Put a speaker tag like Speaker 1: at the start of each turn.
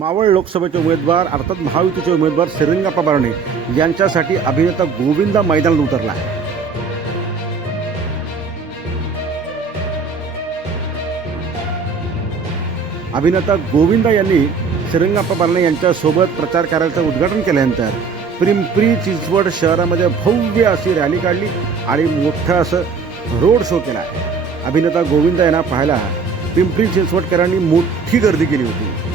Speaker 1: मावळ लोकसभेचे उमेदवार अर्थात महायुतीचे उमेदवार श्रीरंगाप्पा बारणे यांच्यासाठी अभिनेता गोविंदा मैदानात उतरला आहे. अभिनेता गोविंदा यांनी श्रीरंगाप्पा बारणे यांच्यासोबत प्रचार कार्याचं उद्घाटन केल्यानंतर पिंपरी चिंचवड शहरामध्ये भव्य अशी रॅली काढली आणि मोठं असं रोड शो केला अभिनेता गोविंदा यांना पाहायला पिंपरी चिंचवडकरांनी मोठी गर्दी केली होती.